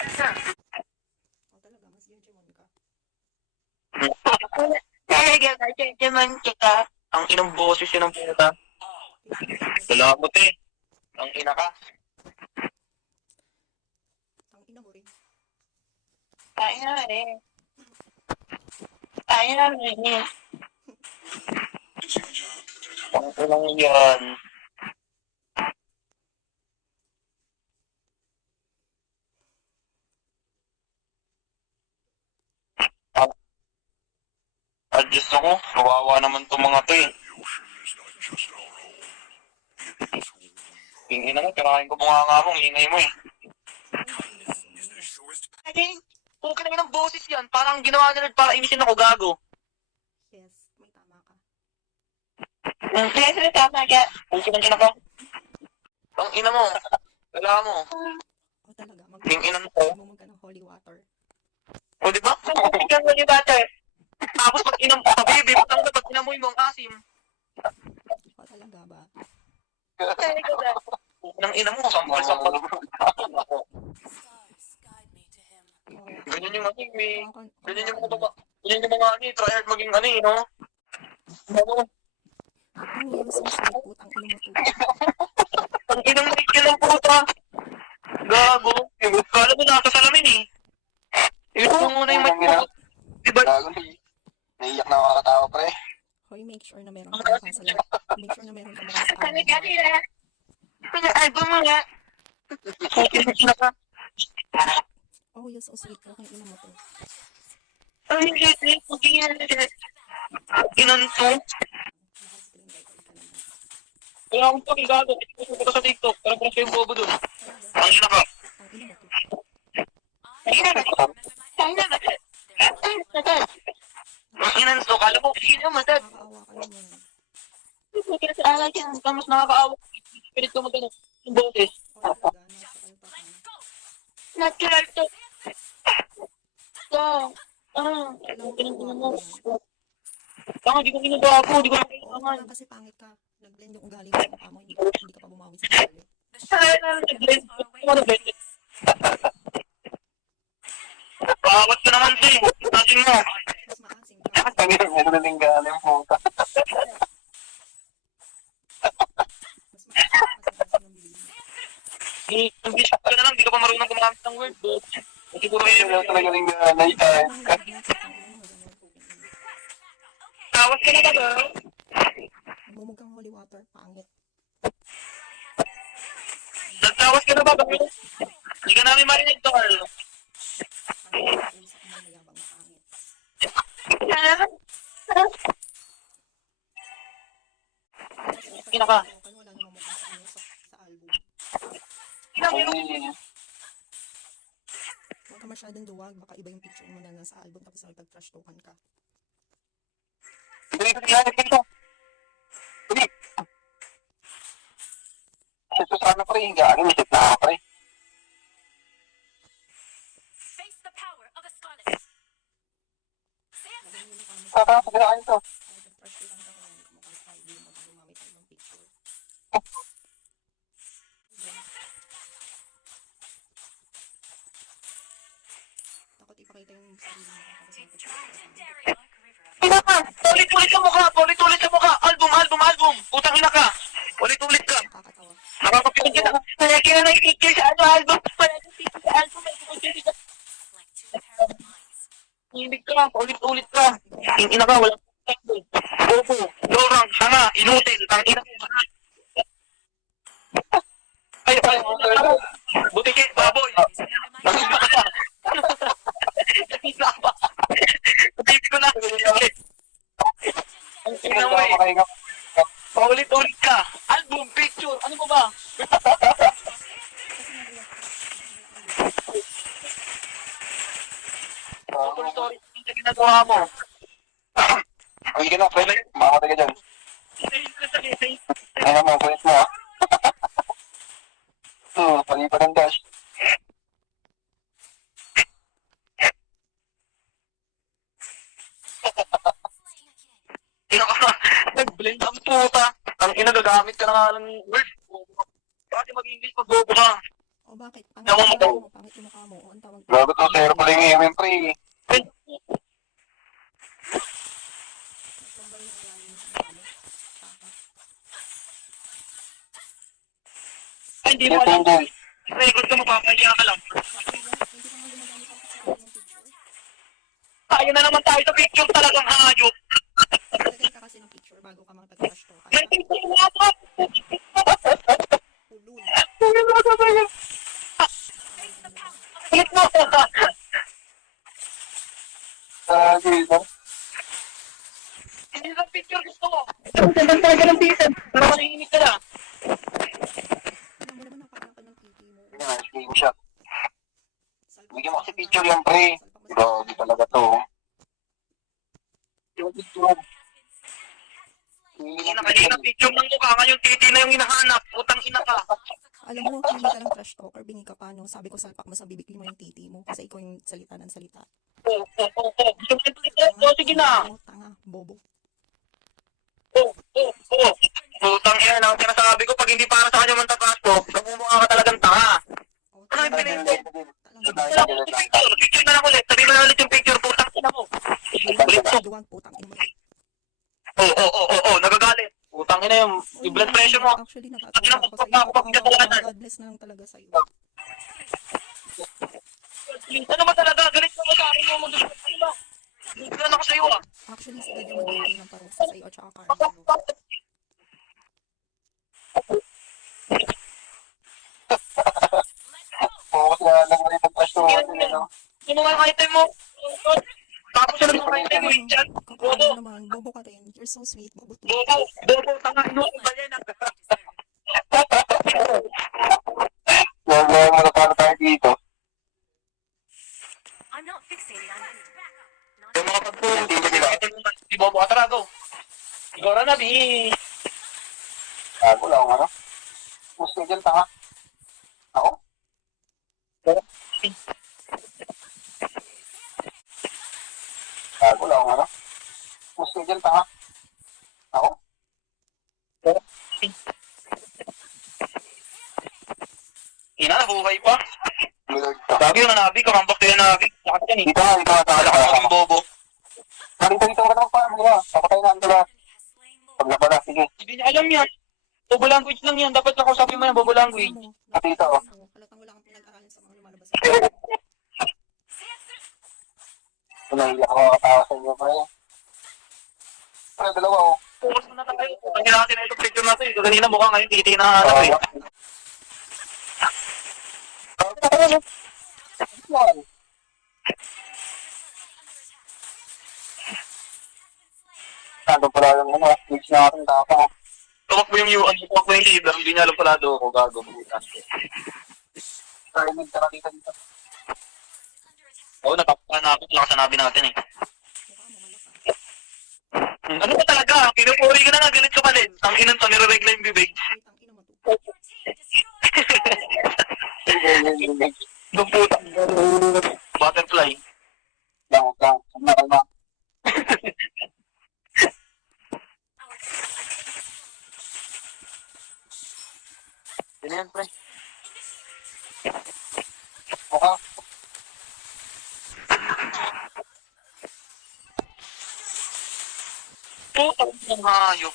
O talaga, mas Jejemon ka. Talaga ka, Jejemon kita. Ang inang boses yun ang puta. Salamat eh. Ang ina ka. Ang ina mo rin. Tayo na rin. Tayo na rin. Ang inang yan. Adjust ako. Kawawa naman itong mga to eh. Tingin mo, kirahin ko mga mong ingay mo eh. Ay, okay na ng boses yan. Parang ginawa nila para imisin ako gago. Yes, may tama ka. Yes, tama ka. Okay na ako. Ang ina mo. Wala mo. O talaga, Yung ina mo. magmumog ka ng holy water. O diba? Magmumog ka ng holy water. Tapos pag inam ka, baby, patang na pag inamoy mo ang asim. O talaga ba? Nang ina mo, sampal-sampal. Ganyan yung ano, may... Ganyan yung mga baba. Ganyan yung mga ano, try hard maging ano no? Ang use mo sa putang ino mo to. Ang inang nakikil ng puta. Gago. Kala mo nasa salamin eh. Ito mo muna yung matipot. Diba? Gago, naiiyak na makakatawa pre. Hoy, make sure na meron ka mukha sa loob. Make sure na meron ka mukha sa album. Album mo nga. Putin ka. Oh, you're so sweet. Ang ina mo to. Ay, hindi. Inan to. Naka-screen record ka naman. Kaya akong pang gago. Ito ko sa TikTok. Pero parang kayo bobo dun. Ang ina ka. Ang ina mo to. Ang ina ka. Ang ina ka. Ang ina to. Kala mo, sino matag. Nakakaawa ka naman. Hindi sa alay yan. Mas nakakaawa. Pilit ko magano. Yung boses. O talaga, napakanta ka. Natural to. So, Alam ko gawa ko yan. Tanga, di ko ginagawa ko. Di ko Oo ginagawa. nga kasi pangit ka. Nag-blend yung ugali mo sa mukha mo. Hindi ka pa bumawi sa ugali. Nag-blend. Nag-blend. Bawat ka naman to eh. Natin mo. Mas maasim ka. Tangina, meron na linggalan po ka. Mas maasim ka kasi maasim yung bibig mo. English ka na lang. Di ka pa marunong gumamit ng word. Siguro Meron yun. talaga linggalan. Ay, Ang lag na sa pang ino mo. Ganyan po. Tawas ka na ba ba? Nagmumug kang holy water. Pangit. Nagtawas ka na ba ba? Hindi ka namin marinig to, Carlo. Pangit ang usap mo. Mayabang na pangit. Sino ka? Wala namang mukha sa inyo sa album. Huwag ka masyadong duwag. Baka iba yung picture mo na nasa album tapos nagtag-trash talkan ka. Ito sana pre, gaano, misit na ako pre. Face the power of a Scarlet. Lagyan mo yung mukha mo sa Saka, pag nakain to. nagtag-trash talkan ka kung mukha sa album. Huwag ka gumamit ng ibang picture. Takot ipakita yung sarili mo tapos nagtag-trash talkan ka. Legendary Arc River of Ina ka! Ulit-ulit sa mukha! Ulit-ulit sa mukha! Album! Album! Album! Putang ina ka! Ulit-ulit ka! Nakakatawa. Nakakapikon ka na! Palagi na nakikikil sa ano album! Palagi nakikikil sa album! like two parallel lines. Himig ka! Ulit-ulit ka! Yung ina ka! Walang album! Bobo! Lorang! Hanga! Inutin! Tang ina ko! Ay! Butike! Baboy! Nakita ka pa! Nakita ka pa! Nakita ko na! Ang ina mo eh! Paulit-ulit ka! Album! Picture! Ano ba ba? Sorry, hindi ginagawa mo. Uy ka na pre, makamatay ka dyan. Ay naman, kulit mo ha. Palipan ng dash. Nag-blend ang puta. Ang ina, gagamit ka na nga ng word. Bakit mag-English pag bobo ka? O bakit? Ewan mo daw. Pangit yung mukha mo. O, ang tawag. Gago to, zero pala yung MM pre. Tambay yung alalim sa ano. Taka. Ay, hindi mo Yung alam. Angel. Record ka, mapapahiya ka lang. Actually, hindi ka nga gumagamit ako sa akin ng picture. Tayo na naman tayo sa picture, talagang hayop. Lagay ka kasi ng picture bago ka mag-trash talk. May picture nga ba? Ulul. Click mo. Dito. Hindi lang picture gusto ko. Ang ganda talaga ng season. Pero manihinig ka na. Alam mo naman napakalakan ng titi mo. Yan, screenshot. Salpak Bigyan mo kasi sa- picture yan pre. Gago talaga to. Yung picture. Hindi na kanina picture ng mukha. Ngayon titi na yung hinahanap. Putang ina ka. Alam mo, hindi ka lang trash talker, bingi ka pa, no? Sabi ko, salpak mo sa bibig mo yung titi mo. Kasi ikaw yung salita ng salita. Oo. Gusto mo yung picture? Oo, sige na. Oo, tanga, bobo. Oo. Putang ina na. Sinasabi ko, pag hindi para sa kanya mantatrasto, nagmumukha ka talagang tanga. Oo, Ano yung tanga. pinili? Talagang Picture na lang ulit. Sabi mo na ulit yung picture. Putang ina mo. duwag, putang ina mo. Oo. Nagagalit. Putang ina yung blood pressure mo. Actually, natatawa ako sa iyo. God bless na lang talaga sa iyo. Ano ba talaga? Galit ka mo sa akin mo. Ano ba? Galit ako sa iyo ah. Actually, si God yung magbibigay ng parusa sa iyo at saka Carmelo. Focus na lang rin ang trash to natin, no? Sino nga ang item mo? Tapos sila ng item mo. Yan. Ano naman, bobo ka rin. You're so sweet, bobo to. Bobo. Tanga. Inuwi ba yan? Gago mo na paano tayo dito. I'm not fixated on this. Yung mga pagpulong. Si Bobo. Tara, go. Igora na, bi. Gago lang, ano? Gusto dyan, tanga. Ako? Gago lang, ano? Gusto dyan, tanga. Ako? Ina, nabuhay pa. Sabi yung nanabi, kamambak tayo nabi. Lakas yan eh. Dito nga, dito nga, tanga. Lakas mo yung Bobo. Dito ka naman pa, mga. Papatay na ang dala. Pag napala, sige. Hindi niya alam yan. Bobo language lang yan. Dapat nakausapin mo yan, Bobo language. Dito, oh. Halatang wala kang pinag-aralan sa mga lumalabas sa iyo. Naiyak ako katawa sa inyo, pre. Pre, dalawa, oh. Focus mo na tayo. Ang natin na ito picture natin. Ito kanina mukha ngayon titi na hanap eh. Ano pala yung ano, mix natin, tapang. Tumakbo yung U, tumakbo yung leader. Hindi niya alam pala do ako gago. Sorry, nagtara dito. Oo, natapakan na ako. Lakas na nabi natin eh. Ano ba talaga? Pinupuri ka na nga, galit ka pa din. Ang inan to, nire-regla yung bibig. Tang ina mo to. Doon puta. Butterfly. Lang. Kalma. Yan yan, pre. Mukha. Puta, ang hayop.